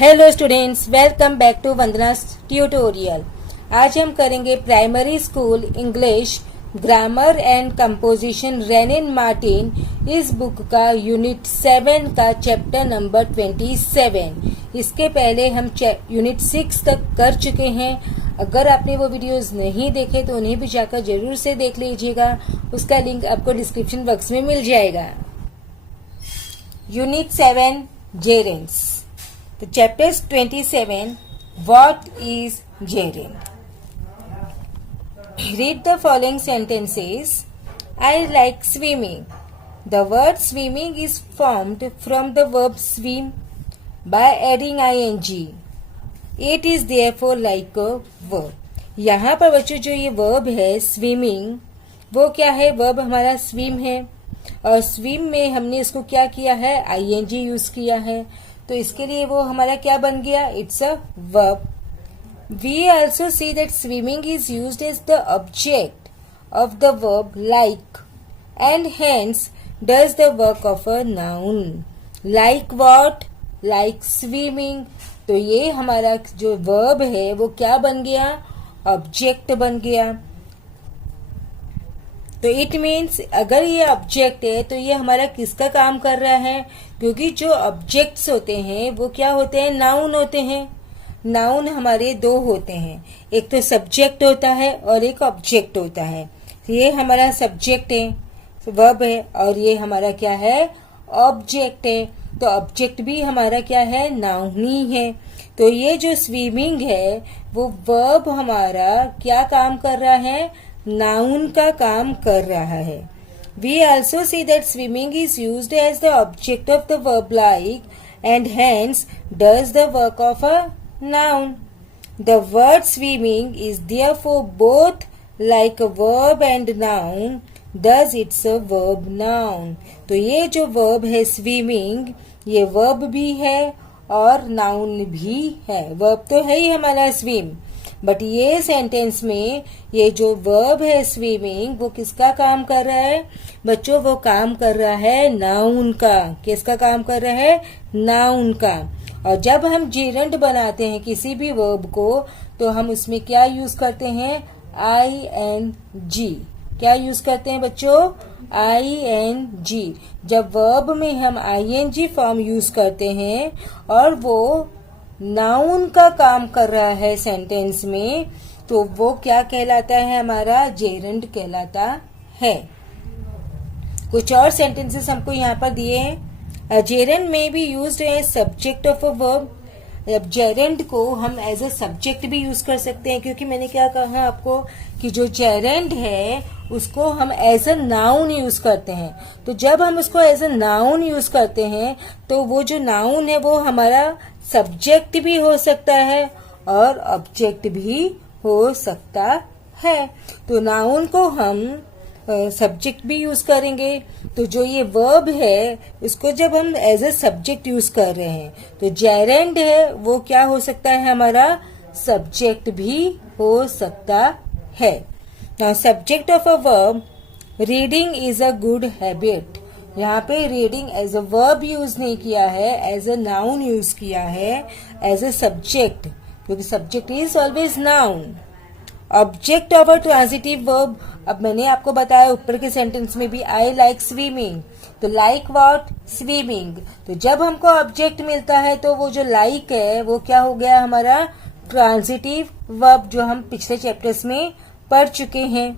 Hello students, welcome back to Vandana's tutorial. आज हम करेंगे primary school English grammar and composition Wren and Martin इस book का यूनिट 7 का चैप्टर नंबर 27। इसके पहले हम यूनिट 6 तक कर चुके हैं। अगर आपने वो वीडियोस नहीं देखे तो उन्हें भी जाकर जरूर से देख लीजिएगा। उसका लिंक आपको डिस्क्रिप्शन बॉक्स में मिल जाएगा। Unit 7 जेरेंट्स। The chapter 27. What is gerund? Read the following sentences. I like swimming. The word swimming is formed from the verb swim by adding ing. It is therefore like a verb. यहाँ पर बच्चों जो ये verb है swimming, वो क्या है? Verb हमारा स्विम है और स्विम में हमने इसको क्या किया है? ing यूज किया है। तो इसके लिए वो हमारा क्या बन गया? It's a verb. We also see that swimming is used as the object of the verb like and hence does the work of a noun. Like what? Like swimming. तो ये हमारा जो वर्ब है वो क्या बन गया? ऑब्जेक्ट बन गया। तो इट मीन्स अगर ये ऑब्जेक्ट है तो ये हमारा किसका काम कर रहा है? क्योंकि जो ऑब्जेक्ट्स होते हैं वो क्या होते हैं? नाउन होते हैं। नाउन हमारे दो होते हैं, एक तो सब्जेक्ट होता है और एक ऑब्जेक्ट होता है। ये हमारा सब्जेक्ट है, वर्ब है, और ये हमारा क्या है? ऑब्जेक्ट है। तो ऑब्जेक्ट भी हमारा क्या है? नाउन ही है। तो ये जो स्विमिंग है वो वर्ब हमारा क्या काम कर रहा है? नाउन का काम कर रहा है। We also see that swimming is used as the object of the verb like and hence does the work of a noun. The word swimming is therefore both like a verb and noun, thus it's a verb noun. तो ये जो verb है swimming, ये verb भी है और noun भी है। verb तो है ही हमारा swim, बट ये सेंटेंस में ये जो वर्ब है स्विमिंग वो किसका काम कर रहा है? बच्चों वो काम कर रहा है नाउन का। किसका काम कर रहा है? नाउन का। और जब हम जेरेंट बनाते हैं किसी भी वर्ब को तो हम उसमें क्या यूज करते हैं? ing। क्या यूज करते हैं बच्चों? ing। जब वर्ब में हम ing फॉर्म यूज करते हैं और वो नाउन का काम कर रहा है सेंटेंस में, तो वो क्या कहलाता है? हमारा जेरेंट कहलाता है। कुछ और सेंटेंसेस हमको यहाँ पर दिए हैं। जेरेंट में be used as subject of a verb. अब जेरेंट को हम एज अ सब्जेक्ट भी यूज कर सकते हैं, क्योंकि मैंने क्या कहा आपको कि जो जेरेंट है उसको हम एज अ नाउन यूज करते हैं। तो जब हम उसको एज अ नाउन यूज करते हैं तो वो जो नाउन है वो हमारा सब्जेक्ट भी हो सकता है और ऑब्जेक्ट भी हो सकता है। तो नाउन को हम सब्जेक्ट भी यूज करेंगे। तो जो ये वर्ब है उसको जब हम एज अ सब्जेक्ट यूज कर रहे हैं तो जेरेंट है वो क्या हो सकता है? हमारा सब्जेक्ट भी हो सकता है। Now subject of a verb, reading is a good habit. यहाँ पे reading as a verb use नहीं किया है, एज अ नाउन यूज किया है, एज अ सब्जेक्ट, क्योंकि subject is always noun. Object of a transitive verb, अब मैंने आपको बताया ऊपर के सेंटेंस में भी आई लाइक स्विमिंग। तो लाइक व्हाट? स्विमिंग। तो जब हमको ऑब्जेक्ट मिलता है तो वो जो लाइक है वो क्या हो गया? हमारा ट्रांजिटिव वर्ब, जो हम पिछले चैप्टर्स में पढ़ चुके हैं।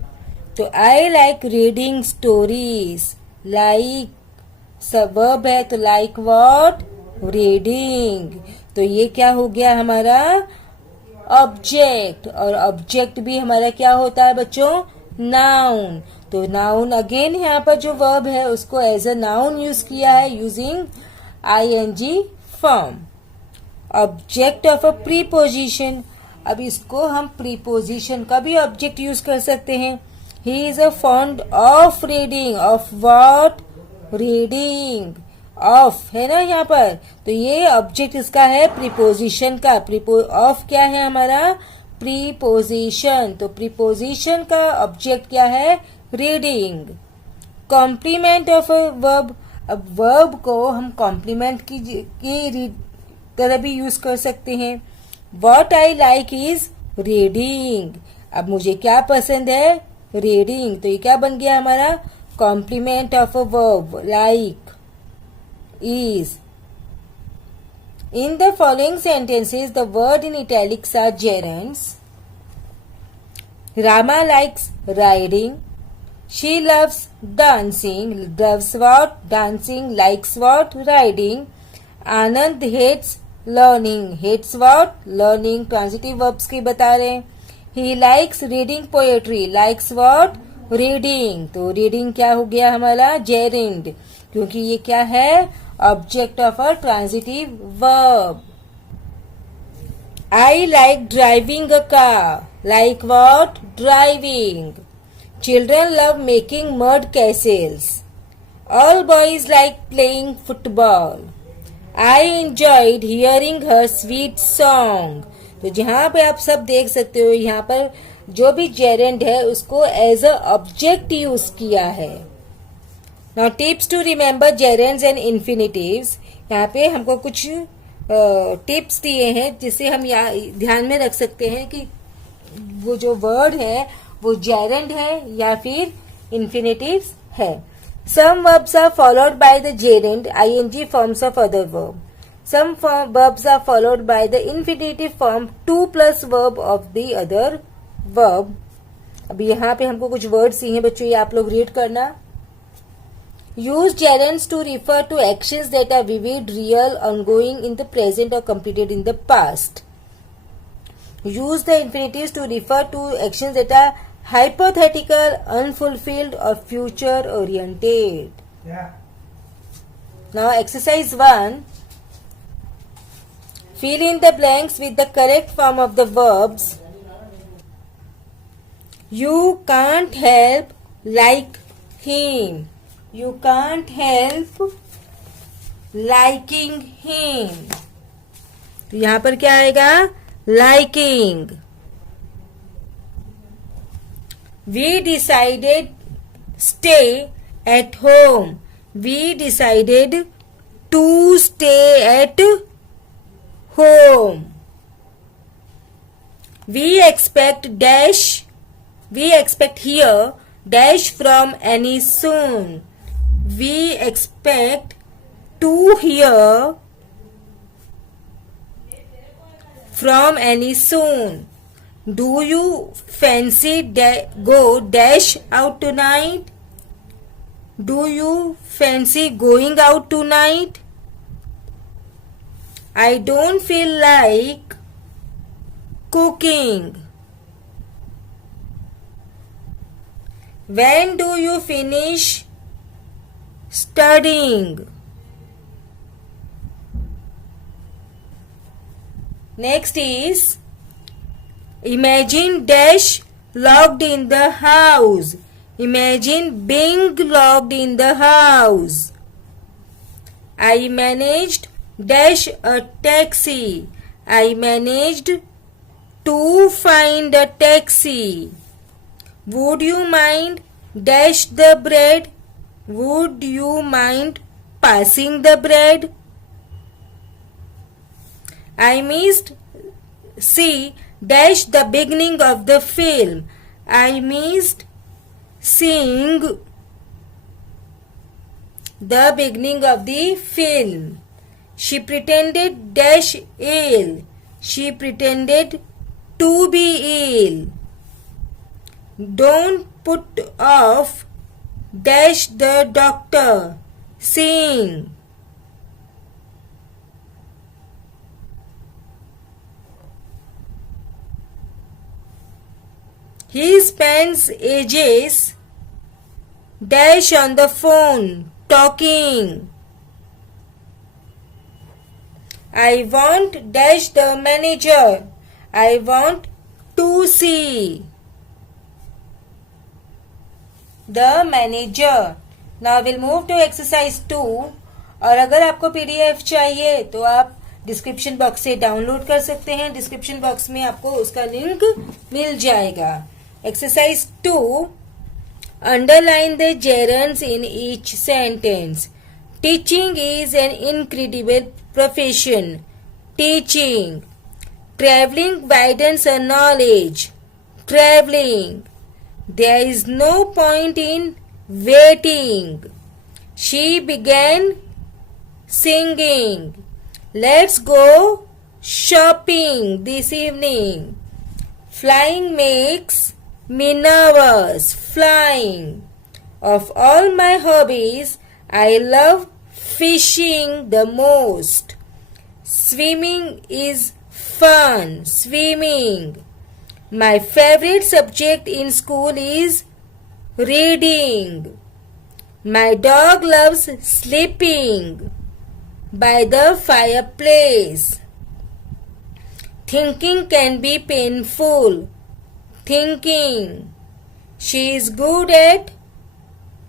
तो I like reading stories. Like verb है तो लाइक व्हाट? रीडिंग। तो ये क्या हो गया? हमारा ऑब्जेक्ट। और ऑब्जेक्ट भी हमारा क्या होता है बच्चों? नाउन। तो नाउन अगेन यहाँ पर जो वर्ब है उसको एज अ नाउन यूज किया है using ing form. Object of a preposition, अब इसको हम प्रीपोजिशन का भी ऑब्जेक्ट यूज कर सकते हैं। He is a fond of reading. Of what? Reading. Of है ना यहाँ पर, तो ये ऑब्जेक्ट इसका है प्रीपोजिशन का। ऑफ क्या है हमारा? प्रीपोजिशन। तो प्रीपोजिशन का ऑब्जेक्ट क्या है? Reading. Complement of a verb, अब वर्ब को हम कॉम्प्लीमेंट की तरह भी यूज कर सकते हैं। What I like is reading. अब मुझे क्या पसंद है, रीडिंग। तो ये क्या बन गया हमारा, complement of a verb like is. In the following sentences, the word in italics are gerunds. Rama likes riding. She loves dancing. Loves what? Dancing. Likes what? Riding. Anand hates learning. Hates what? Learning. Transitive verbs की बता रहे हैं. He likes reading poetry. Likes what? Reading. तो reading क्या हो गया हमारा, gerund, क्योंकि ये क्या है, object of a transitive verb. I like driving a car. Like what? Driving. Children love making mud castles. All boys like playing football. I enjoyed hearing her sweet song. तो जहाँ पे आप सब देख सकते हो, यहाँ पर जो भी जेरेंड है उसको एज अ ऑब्जेक्ट यूज किया है. Now tips to remember gerunds and infinitives. यहाँ पे हमको कुछ टिप्स दिए हैं जिससे हम ध्यान में रख सकते हैं कि वो जो वर्ड है वो जेरेंड है या फिर इन्फिनेटिव्स है. Some verbs are followed by the gerund ing forms of other verb. Some verbs are followed by the infinitive form to plus verb of the other verb. अभी यहाँ पे हमको कुछ वर्ड्स दिए हैं बच्चों, ये आप लोग रीड करना. Use gerunds to refer to actions that are vivid, real, ongoing in the present or completed in the past. Use the infinitives to refer to actions that are hypothetical, unfulfilled or future oriented. Yeah. Now exercise 1. Fill in the blanks with the correct form of the verbs. You can't help like him. You can't help liking him. तो यहाँ पर क्या आएगा, liking. We decided stay at home. We decided to stay at home. We expect dash. We expect here dash from Annie soon. We expect to hear from Annie soon. Do you fancy go dash out tonight? Do you fancy going out tonight? I don't feel like cooking. When do you finish studying? Next is imagine dash locked in the house. Imagine being locked in the house. I managed dash a taxi. I managed to find a taxi. Would you mind dash the bread? Would you mind passing the bread? I missed see dash the beginning of the film. I missed seeing the beginning of the film. She pretended dash ill. She pretended to be ill. Don't put off dash the doctor seeing. He spends ages dash on the phone talking. I want dash the manager. I want to see the manager. Now we'll move to exercise 2. और अगर आपको PDF चाहिए तो आप description box से download कर सकते हैं. डिस्क्रिप्शन बॉक्स में आपको उसका लिंक मिल जाएगा. Exercise 2. Underline the gerunds in each sentence. Teaching is an incredible profession. teaching. Traveling widens her knowledge. Traveling. There is no point in waiting. She began singing. Let's go shopping this evening. Flying makes me nervous. Flying. Of all my hobbies, I love fishing the most. Swimming is fun. Swimming. My favorite subject in school is reading. My dog loves sleeping by the fireplace. Thinking can be painful. Thinking. She is good at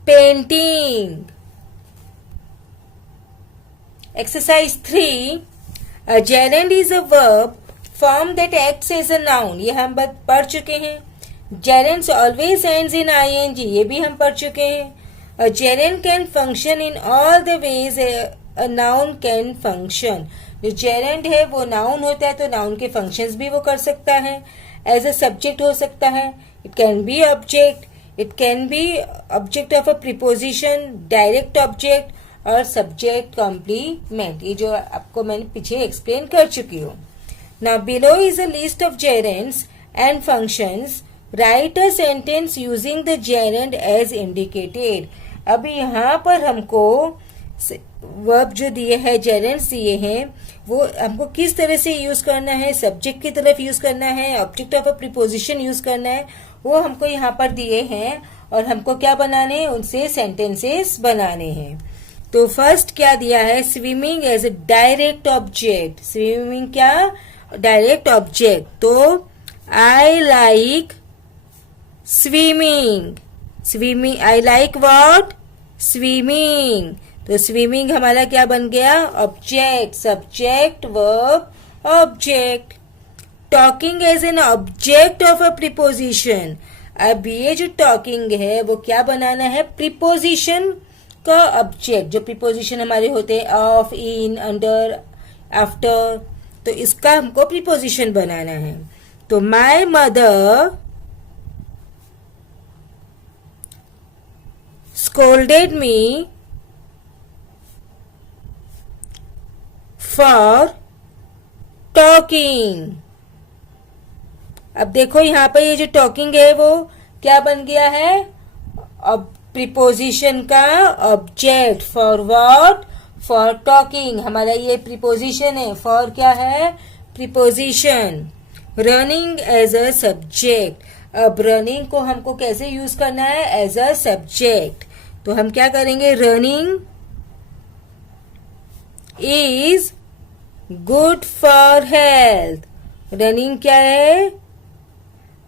painting. Exercise 3. A gerund is a verb form that acts as a noun. ये हम पढ़ चुके हैं. Gerunds always ends in ing. ये भी हम पढ़ चुके हैं. A gerund can function in all the ways a noun can function. जो gerund है वो noun होता है तो noun के functions भी वो कर सकता है. As a subject हो सकता है. It can be object. It can be object of a preposition, direct object और subject complement. ये जो आपको मैंने पीछे explain कर चुकी हूँ. Now below is a list of gerunds and functions. Write a sentence using the gerund as indicated. अभी यहाँ पर हमको वर्ब जो दिए हैं, gerunds दिए हैं, वो हमको किस तरह से यूज करना है, सब्जेक्ट की तरफ यूज करना है, object of a preposition use करना है, वो हमको यहाँ पर दिए हैं और हमको क्या बनाने हैं, उनसे सेंटेंसेस बनाने हैं. तो फर्स्ट क्या दिया है, swimming as a direct object. Swimming क्या, डायरेक्ट ऑब्जेक्ट. तो I like swimming. Swimming, I like what, swimming. तो स्विमिंग हमारा क्या बन गया, object. Subject, verb, object. Talking as an object of a preposition. अब ये जो टॉकिंग है वो क्या बनाना है, प्रीपोजिशन का ऑब्जेक्ट. जो प्रीपोजिशन हमारे होते हैं ऑफ, इन, अंडर, आफ्टर, तो इसका हमको प्रीपोजिशन बनाना है. तो my mother scolded me for talking. अब देखो यहाँ पर ये जो टॉकिंग है वो क्या बन गया है, प्रीपोजिशन का object. For what, for talking. हमारा ये प्रीपोजिशन है. फॉर क्या है, preposition. Running as a subject. अब रनिंग को हमको कैसे यूज करना है, एज अ सब्जेक्ट. तो हम क्या करेंगे, running is good for health. Running क्या है,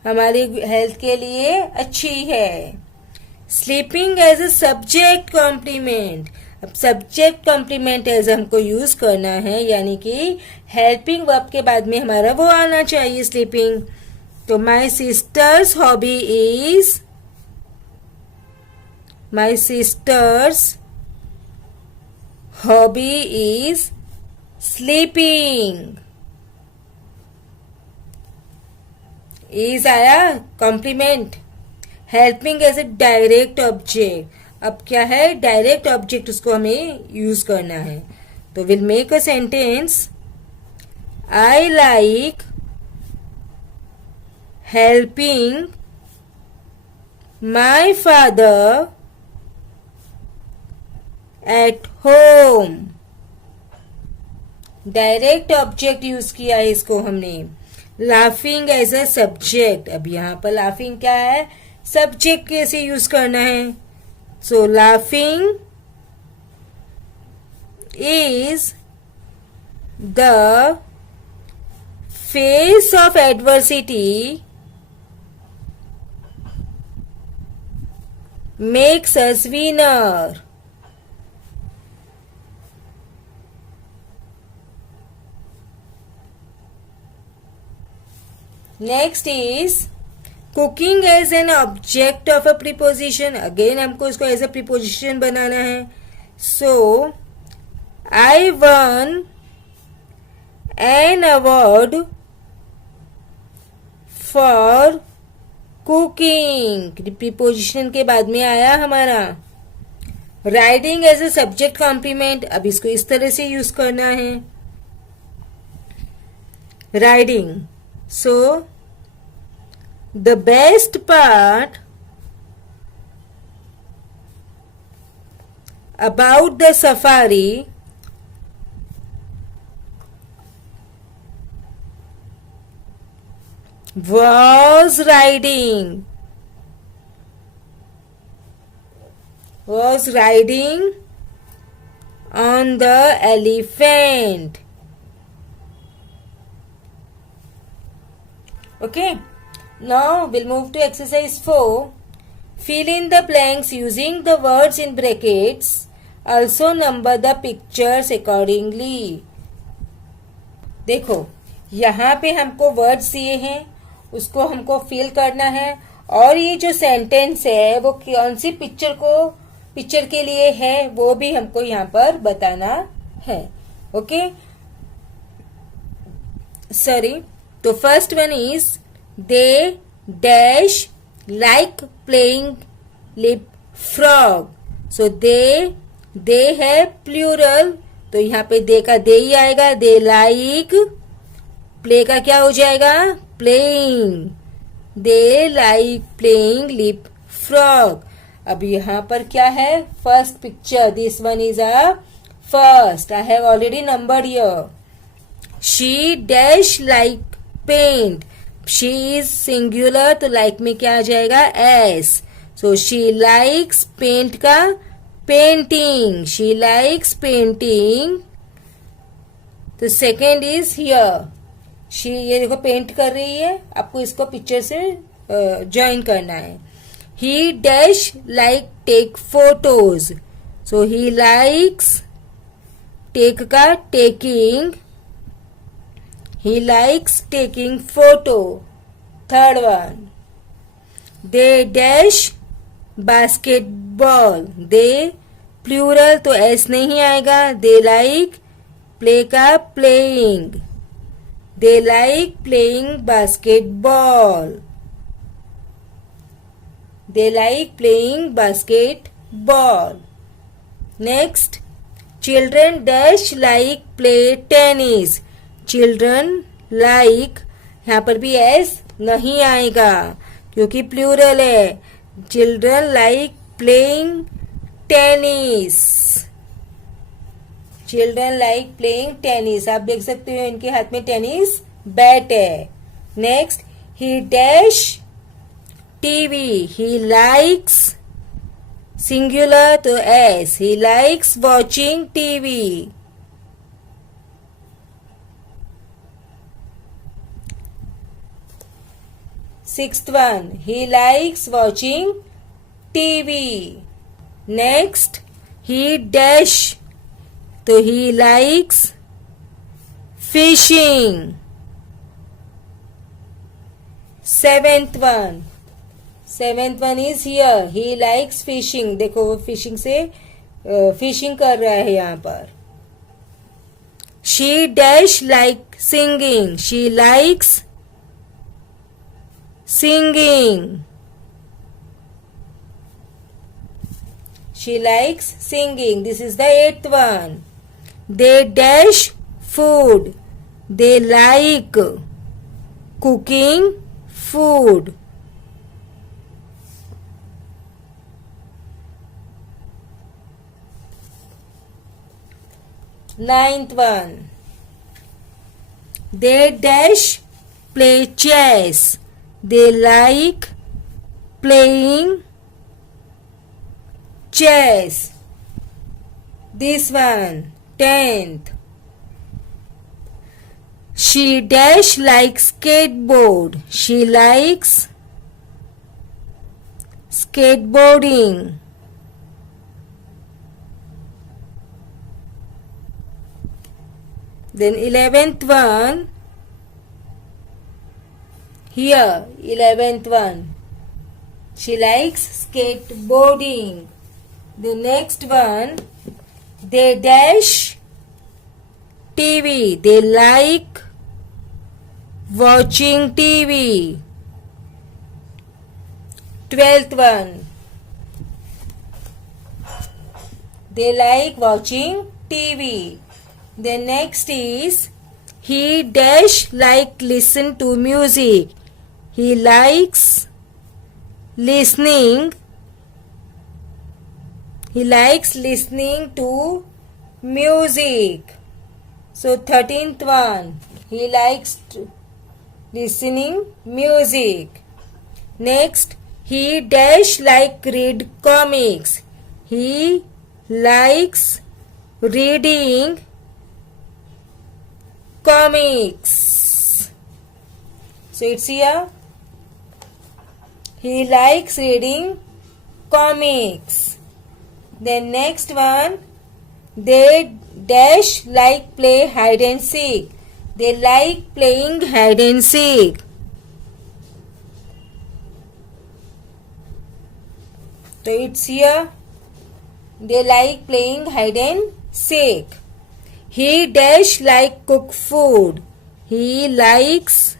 हमारी हेल्थ के लिए अच्छी है. Sleeping as a subject complement. अब सब्जेक्ट कॉम्प्लीमेंट एज हमको यूज करना है, यानी कि हेल्पिंग वर्ब के बाद में हमारा वो आना चाहिए, स्लीपिंग. तो my sister's hobby is, my sister's hobby is sleeping. Is आया complement. Helping as a direct object. अब क्या है, डायरेक्ट ऑब्जेक्ट, उसको हमें यूज करना है. तो will make a sentence. I like helping my father at home. Direct object use किया है इसको हमने. Laughing as a subject. अब यहां पर लाफिंग क्या है, सब्जेक्ट कैसे यूज करना है. So laughing is the face of adversity makes us winner. Next is cooking as an object of a preposition. Again हमको इसको एज अ प्रीपोजिशन बनाना है. So I won an award for cooking। Preposition के बाद में आया हमारा riding as a subject complement. अब इसको इस तरह से यूज करना है, riding. So the best part about the safari was riding on the elephant। Okay, now we'll move to exercise 4। Fill in the blanks using the words in brackets। Also number the pictures accordingly। देखो यहाँ पे हमको words दिए हैं, उसको हमको fill करना है, और ये जो सेंटेंस है वो कौन सी पिक्चर के लिए है वो भी हमको यहाँ पर बताना है। Okay, sorry. तो first one is they dash like playing leap frog. So they है प्लूरल, तो यहाँ पे दे का दे ही आएगा। दे लाइक, प्ले का क्या हो जाएगा, playing. They like playing leap frog. अब यहाँ पर क्या है, first picture, this one is a first. I have already numbered here. She dash like paint. She is singular, तो लाइक में क्या आ जाएगा, S. So she likes paint का पेंटिंग। She likes painting. तो सेकेंड इज हियर, शी, ये देखो paint कर रही है, आपको इसको पिक्चर से ज्वाइन करना है। He dash like take photos. So he likes, take का taking, he likes taking photo. Third one, they dash basketball. They plural, तो एस नहीं आएगा। दे लाइक, प्ले का playing. They like playing basketball. They like playing basketball. Next, children dash like play tennis. Children like, यहाँ पर भी S नहीं आएगा क्योंकि प्लूरल है। Children like playing tennis. Children like playing tennis. आप देख सकते हो इनके हाथ में टेनिस बैट है। Next, he dash TV. He likes, singular, तो S, he likes watching TV. Sixth one, he likes watching TV. Next, he dash, तो he likes fishing. Seventh one is here, he likes fishing। देखो वो fishing से fishing कर रहा है यहाँ पर। She dash like singing। She likes singing। She likes singing। This is the eighth one। They dash food। They like cooking food। Ninth one, they dash play chess। They like playing chess। This one, 10th, she dash like skateboard। She likes skateboarding। Then 11th one, here 11th one, she likes skateboarding। The next one, they dash TV. They like watching TV. 12th one. They like watching TV. The next is he dash like listen to music. He likes listening. He likes listening to music. So 13th one. He likes listening music. Next, he dash like read comics. He likes reading comics. So it's here. He likes reading comics. Then next one, they dash like play hide and seek. They like playing hide and seek. So it's here. They like playing hide and seek. He dash like cook food. He likes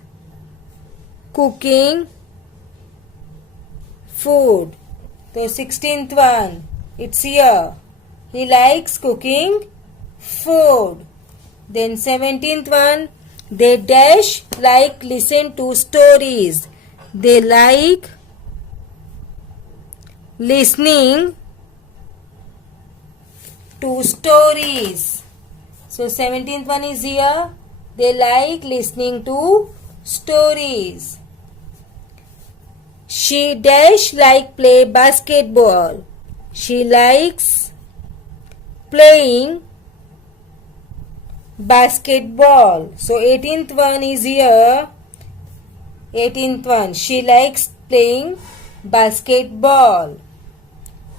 cooking food. So 16th one. It's here. He likes cooking food. Then 17th one. They dash like listen to stories. They like listening to stories. So 17th one is here. They like listening to stories. She dash like play basketball. She likes playing basketball. So 18th one is here. 18th one. She likes playing basketball.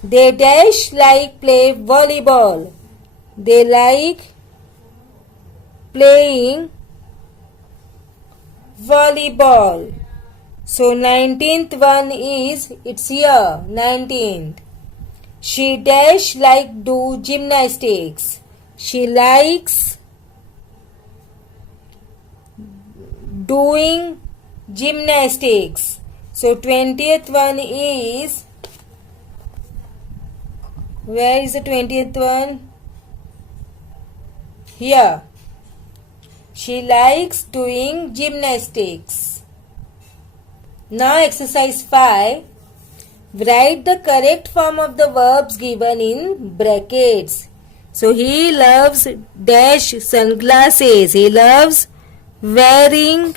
They dash like play volleyball. They like playing volleyball. So 19th one is, it's here, 19th. She dash like do gymnastics. She likes doing gymnastics. So 20th one is, where is the 20th one? Here. She likes doing gymnastics. Now exercise 5. Write the correct form of the verbs given in brackets. So he loves dash sunglasses. He loves wearing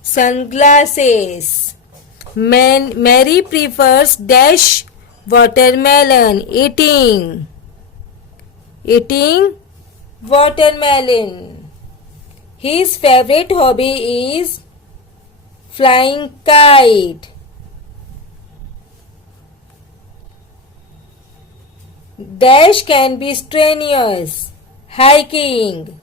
sunglasses. Mary prefers dash watermelon. Eating watermelon. His favorite hobby is flying kite. Dash can be strenuous. Hiking.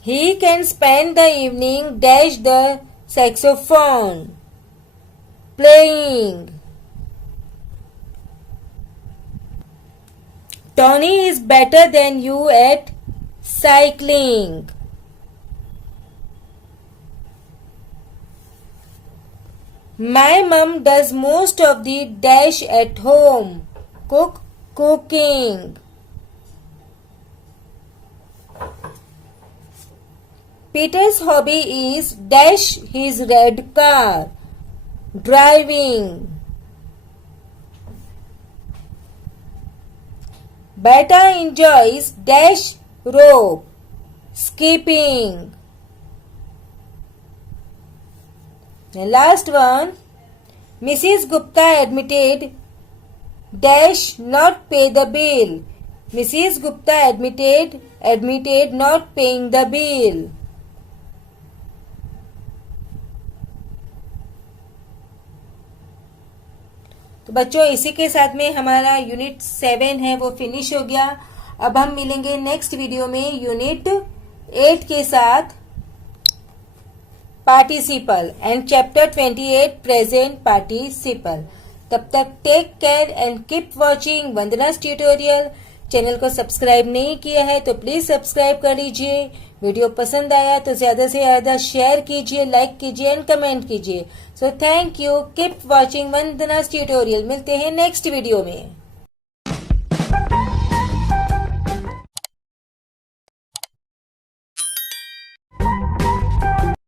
He can spend the evening dash the saxophone. Playing. Tony is better than you at cycling. My mum does most of the dash at home. Cooking. Peter's hobby is dash his red car. Driving. Beta enjoys dash rope. Skipping. The last one. Mrs. Gupta admitted dash not pay the bill. Mrs. Gupta admitted not paying the bill. तो बच्चों इसी के साथ में हमारा unit 7 है वो finish हो गया। अब हम मिलेंगे नेक्स्ट वीडियो में यूनिट 8 के साथ participle and chapter 28 present participle. तब तक take care and keep watching Vandana's tutorial. Channel को सब्सक्राइब नहीं किया है तो प्लीज सब्सक्राइब कर लीजिए। वीडियो पसंद आया तो ज्यादा से ज्यादा शेयर कीजिए, लाइक कीजिए एंड कमेंट कीजिए। So thank you, keep watching Vandana's tutorial. मिलते हैं नेक्स्ट वीडियो में।